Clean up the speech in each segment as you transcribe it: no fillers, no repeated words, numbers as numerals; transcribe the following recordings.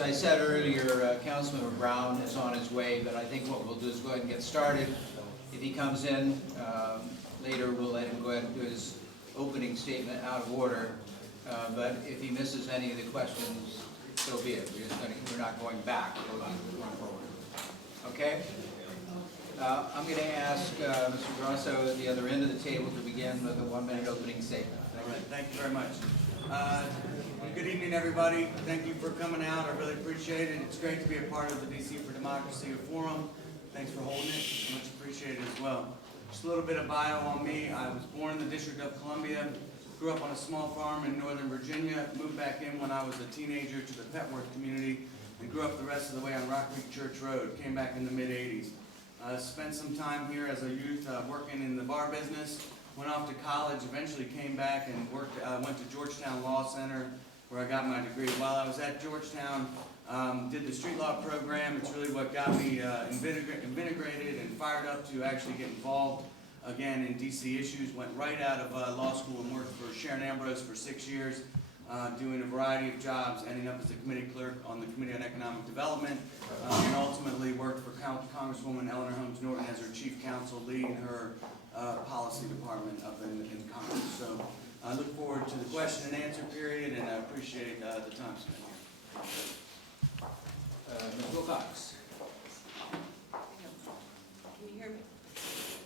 As I said earlier, Councilman Brown is on his way, but I think what we'll do is go ahead and get started. If he comes in later, we'll let him go ahead and do his opening statement out of order. But if he misses any of the questions, so be it. We're not going back. We're going forward. Okay? I'm going to ask Mr. Grosso at the other end of the table to begin with a 1-minute opening statement. All right, thank you very much. Good evening, everybody. Thank you for coming out. I really appreciate it. It's great to be a part of the DC for Democracy Forum. Thanks for holding it. Much appreciated as well. Just a little bit of bio on me. I was born in the District of Columbia, grew up on a small farm in Northern Virginia, moved back in when I was a teenager to the Petworth community, and grew up the rest of the way on Rock Creek Church Road. Came back in the mid-'80s. Spent some time here as a youth working in the bar business. Went off to college, eventually came back and worked. Went to Georgetown Law Center, where I got my degree. While I was at Georgetown, did the street law program. It's really what got me invigorated and fired up to actually get involved again in DC issues. Went right out of law school and worked for Sharon Ambrose for 6 years, doing a variety of jobs, ending up as a committee clerk on the Committee on Economic Development, and ultimately worked for Congresswoman Eleanor Holmes Norton as her chief counsel, leading her policy department up in Congress. So I look forward to the question and answer period, and I appreciate the time spent here. Ms. Wilcox. Can you hear me?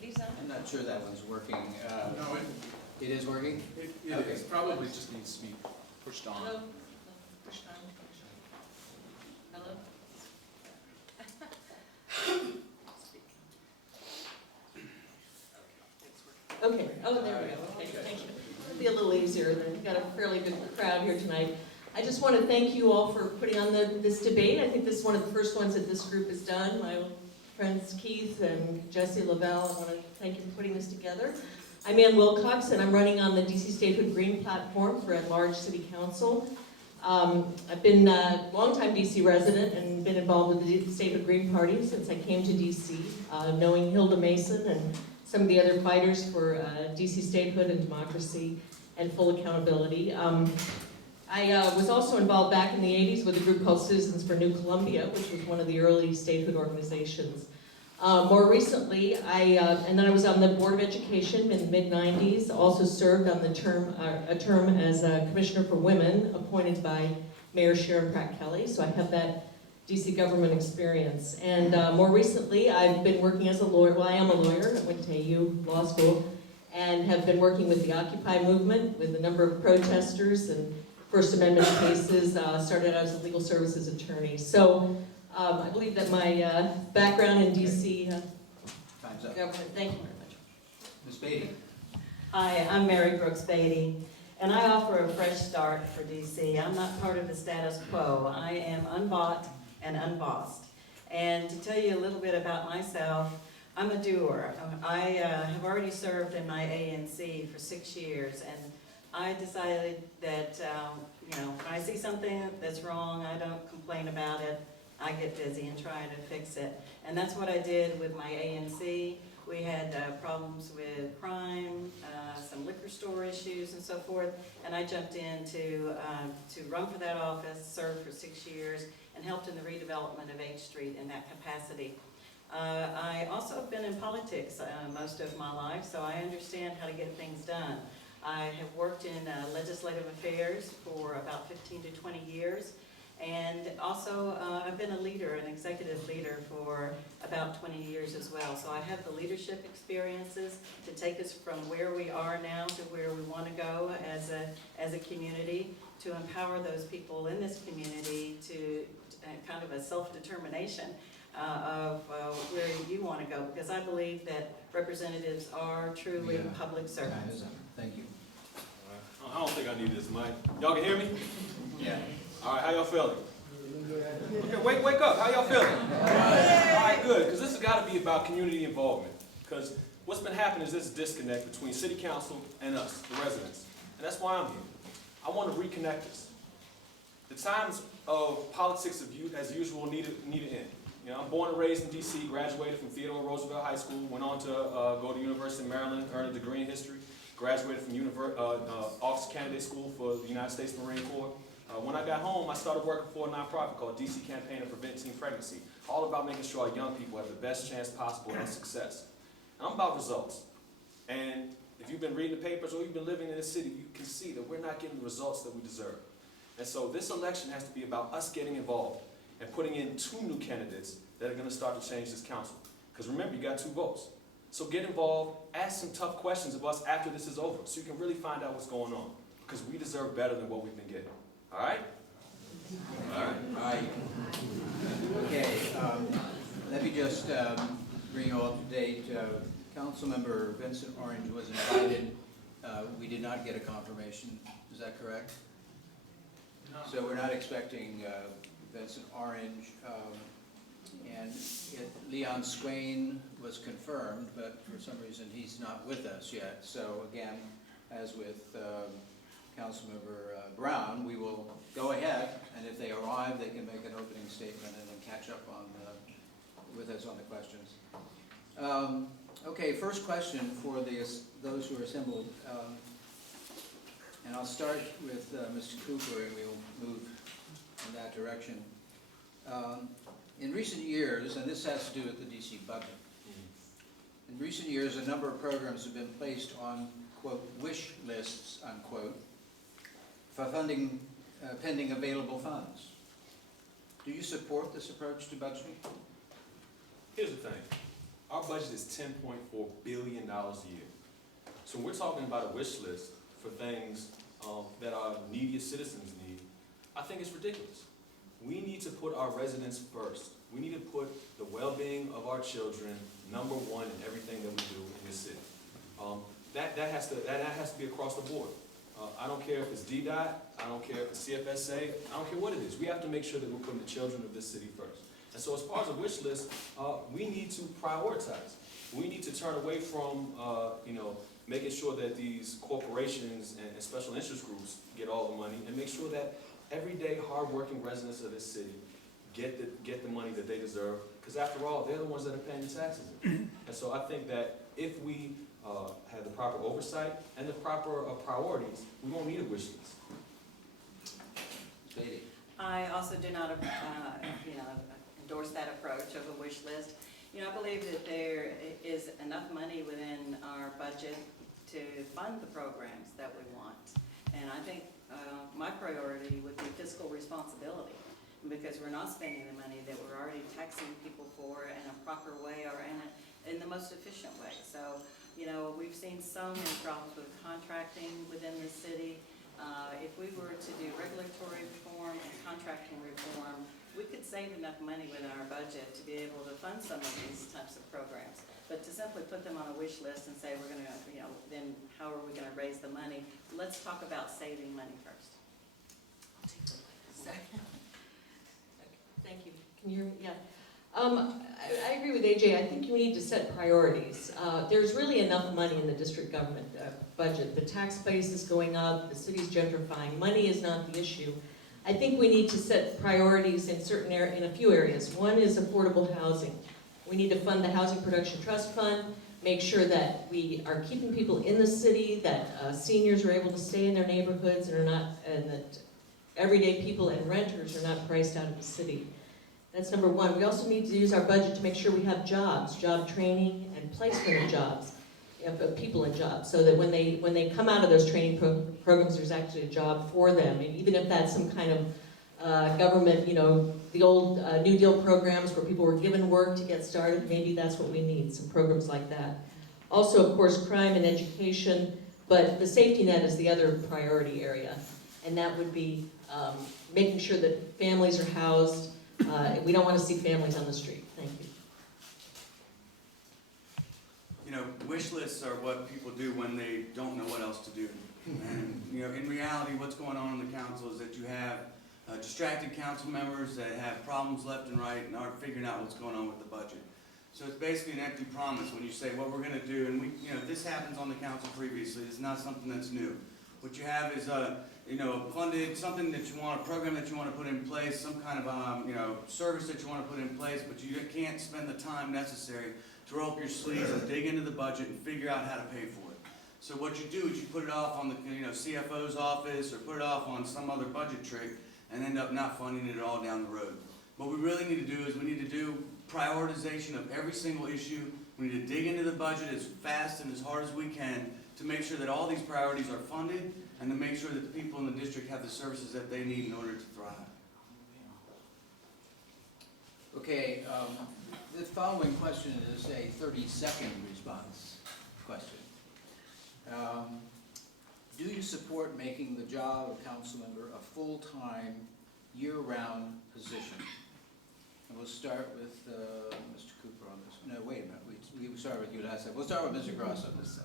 These on? I'm not sure that one's working. No, It is working? it Okay. is. Probably just needs to be pushed on. Hello? Push on. Hello? Okay, oh, there we go. Okay, thank you. It'll be a little easier. We've got a fairly good crowd here tonight. I just want to thank you all for putting on this debate. I think this is one of the first ones that this group has done. My friends Keith and Jesse Lavelle, I want to thank you for putting this together. I'm Ann Wilcox, and I'm running on the DC Statehood Green platform for at-large city council. I've been a longtime DC resident and been involved with the Statehood Green Party since I came to DC, knowing Hilda Mason and some of the other fighters for DC statehood and democracy and full accountability. I was also involved back in the 80s with a group called Citizens for New Columbia, which was one of the early statehood organizations. More recently, and then I was on the Board of Education in the mid-90s, also served on a term as a Commissioner for Women, appointed by Mayor Sharon Pratt Kelly, so I have that DC government experience. And more recently, I've been working as a lawyer. Well, I am a lawyer. I went to AU Law School and have been working with the Occupy movement with a number of protesters and First Amendment cases. Started out as a legal services attorney. So I believe that my background in DC Time's up. government, thank you very much. Ms. Beatty. Hi, I'm Mary Brooks Beatty, and I offer a fresh start for DC. I'm not part of the status quo. I am unbought and unbossed. And to tell you a little bit about myself, I'm a doer. I have already served in my ANC for 6 years, and I decided that when I see something that's wrong, I don't complain about it. I get busy and try to fix it. And that's what I did with my ANC. We had problems with crime, some liquor store issues and so forth, and I jumped in to run for that office, served for 6 years, and helped in the redevelopment of H Street in that capacity. I also have been in politics most of my life, so I understand how to get things done. I have worked in legislative affairs for about 15 to 20 years, and also I've been a leader, an executive leader for about 20 years as well. So I have the leadership experiences to take us from where we are now to where we want to go as a community, to empower those people in this community to kind of a self-determination of where you want to go, because I believe that representatives are truly public Time servants. is up. Thank you. I don't think I need this mic. Y'all can hear me? Yeah. All right, how y'all feeling? Okay, wake up. How y'all feeling? All right, good, because this has got to be about community involvement. Because what's been happening is this disconnect between city council and us, the residents. And that's why I'm here. I want to reconnect us. The times of politics as usual need to end. You know, I'm born and raised in D.C., graduated from Theodore Roosevelt High School, went on to go to University of Maryland, earned a degree in history, graduated from Officer Candidate School for the United States Marine Corps, When I got home, I started working for a nonprofit called DC Campaign to Prevent Teen Pregnancy, all about making sure our young people have the best chance possible at success. And I'm about results. And if you've been reading the papers or you've been living in the city, you can see that we're not getting the results that we deserve. And so this election has to be about us getting involved and putting in 2 new candidates that are going to start to change this council. Because remember, you got 2 votes. So get involved, ask some tough questions of us after this is over, so you can really find out what's going on. Because we deserve better than what we've been getting. All right? All right. All right. Okay, let me just bring you all up to date. Councilmember Vincent Orange was invited. We did not get a confirmation. Is that correct? No. So we're not expecting Vincent Orange. And Leon Swain was confirmed, but for some reason he's not with us yet. So again, as with Councilmember Brown, we will go ahead, and if they arrive, they can make an opening statement and then catch up on with us on the questions. Okay, first question for those who are assembled, and I'll start with Mr. Cooper, and we'll move in that direction. In recent years, and this has to do with the DC budget, in recent years, a number of programs have been placed on, quote, wish lists, unquote, for funding pending available funds. Do you support this approach to budgeting? Here's the thing. Our budget is $10.4 billion a year. So when we're talking about a wish list for things that our neediest citizens need, I think it's ridiculous. We need to put our residents first. We need to put the well-being of our children #1 in everything that we do in this city. That has to be across the board. I don't care if it's DDOT, I don't care if it's CFSA, I don't care what it is. We have to make sure that we're putting the children of this city first. And so as far as a wish list, we need to prioritize. We need to turn away from, making sure that these corporations and special interest groups get all the money, and make sure that everyday hardworking residents of this city get the money that they deserve, because after all, they're the ones that are paying the taxes. And so I think that if we have the proper oversight and the proper priorities, we won't need a wish list. Katie? I also do not, endorse that approach of a wish list. I believe that there is enough money within our budget to fund the programs that we want. And I think my priority would be fiscal responsibility, because we're not spending the money that we're already taxing people for in a proper way or in the most efficient way. So, we've seen so many problems with contracting within the city. If we were to do regulatory reform and contracting reform, we could save enough money within our budget to be able to fund some of these types of programs. But to simply put them on a wish list and say we're going to, then how are we going to raise the money? Let's talk about saving money first. Thank you. Can you hear me? Yeah. I agree with AJ. I think you need to set priorities. There's really enough money in the district government budget. The tax base is going up, the city's gentrifying. Money is not the issue. I think we need to set priorities in in a few areas. One is affordable housing. We need to fund the Housing Production Trust Fund, make sure that we are keeping people in the city, that seniors are able to stay in their neighborhoods and that everyday people and renters are not priced out of the city. That's number one. We also need to use our budget to make sure we have jobs, job training and placement of jobs, of people in jobs, so that when they come out of those training programs, there's actually a job for them. And even if that's some kind of government, the old New Deal programs where people were given work to get started, maybe that's what we need, some programs like that. Also, of course, crime and education, but the safety net is the other priority area. And that would be making sure that families are housed. We don't want to see families on the street. Thank you. Wish lists are what people do when they don't know what else to do. And, in reality, what's going on in the council is that you have distracted council members that have problems left and right and aren't figuring out what's going on with the budget. So it's basically an empty promise when you say what we're going to do, and this happens on the council previously. It's not something that's new. What you have is funded, something that you want, a program that you want to put in place, some kind of service that you want to put in place, but you can't spend the time necessary to roll up your sleeves and dig into the budget and figure out how to pay for it. So what you do is you put it off on the CFO's office or put it off on some other budget trick, and end up not funding it all down the road. What we really need to do is we need to do prioritization of every single issue. We need to dig into the budget as fast and as hard as we can to make sure that all these priorities are funded and to make sure that the people in the district have the services that they need in order to thrive. Okay, the following question is a 30-second response question. Do you support making the job of council member a full-time, year-round position? And we'll start with Mr. Cooper on this. No, wait a minute. We started with you last time. We'll start with Mr. Gross on this side.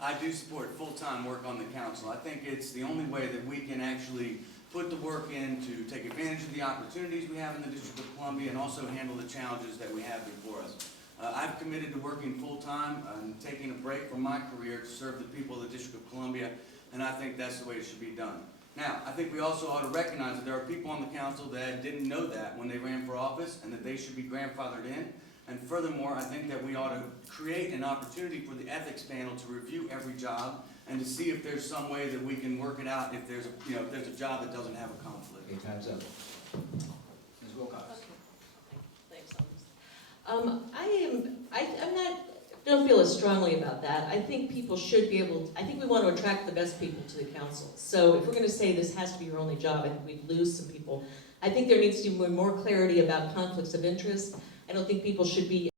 I do support full-time work on the council. I think it's the only way that we can actually put the work in to take advantage of the opportunities we have in the District of Columbia and also handle the challenges that we have before us. I've committed to working full-time and taking a break from my career to serve the people of the District of Columbia, and I think that's the way it should be done. Now, I think we also ought to recognize that there are people on the council that didn't know that when they ran for office and that they should be grandfathered in. And furthermore, I think that we ought to create an opportunity for the ethics panel to review every job and to see if there's some way that we can work it out if there's a, if there's a job that doesn't have a conflict. Okay, time's up. Ms. Wilcox. Thanks, don't feel as strongly about that. I think people should be able, I think we want to attract the best people to the council. So if we're going to say this has to be your only job, I think we'd lose some people. I think there needs to be more clarity about conflicts of interest. I don't think people should be